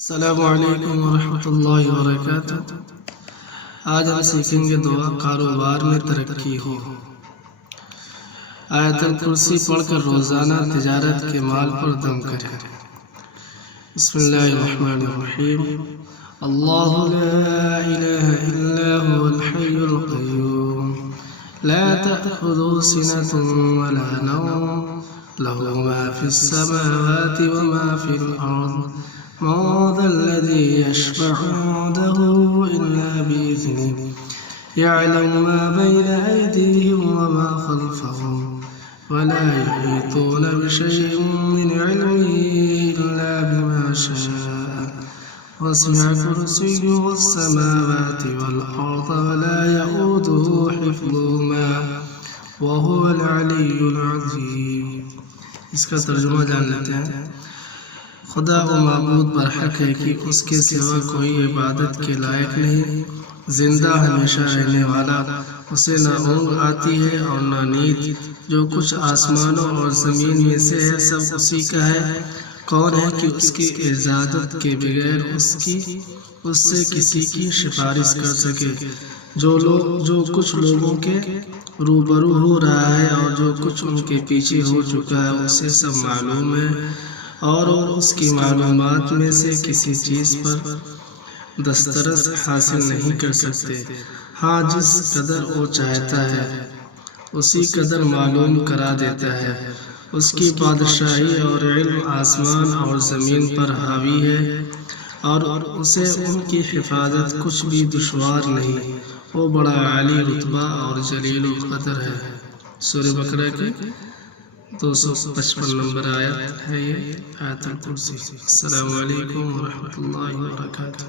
السلام علیکم ورحمۃ اللہ وبرکاتہ۔ آج ہم سیکھیں گے دعا کاروبار میں ترقی ہو۔ آیت الکرسی پڑھ کر روزانہ تجارت کے مال پر دم کریں۔ بسم اللہ الرحمن الرحیم۔ اللہ لا الہ الا هو الحی القیوم لا تأخذه سنة ولا نوم له ما في السماوات وما في الأرض من ذا الذي يشفع عنده إلا بإذنه يعلم ما بين أيديهم وما خلفهم ولا يحيطون بشيء من علمه إلا بما شاء وسع كرسيه السماوات والأرض ولا يئوده حفظهما وهو العلي العظيم۔ اس کا ترجمہ جان لیتے ہیں۔ خدا و معبود برحق ہے کہ اس کے سوا کوئی عبادت کے لائق نہیں، زندہ ہمیشہ رہنے والا، اسے نہ اونگ آتی ہے اور نہ نیند، جو کچھ آسمانوں اور زمین میں سے ہے سب اسی کا ہے۔ کون ہے کہ اس کی اجازت کے بغیر اس سے کسی کی سفارش کر سکے؟ جو کچھ لوگوں کے روبرو ہو رہا ہے اور جو کچھ ان کے پیچھے ہو چکا ہے اسے سب معلوم ہے، اور اس کی معلومات میں سے کسی چیز پر دسترس حاصل نہیں کر سکتے۔ ہاں، جس قدر وہ چاہتا ہے اسی قدر معلوم کرا دیتا ہے۔ اس کی بادشاہی اور علم آسمان اور زمین پر حاوی ہے، اور اسے ان کی حفاظت کچھ بھی دشوار نہیں۔ وہ بڑا عالی رتبہ اور جلیل القدر ہے۔ سورہ بقرہ کی 255 نمبر آیت ہے یہ آیت الکرسی۔ السلام علیکم ورحمۃ اللہ وبرکاتہ۔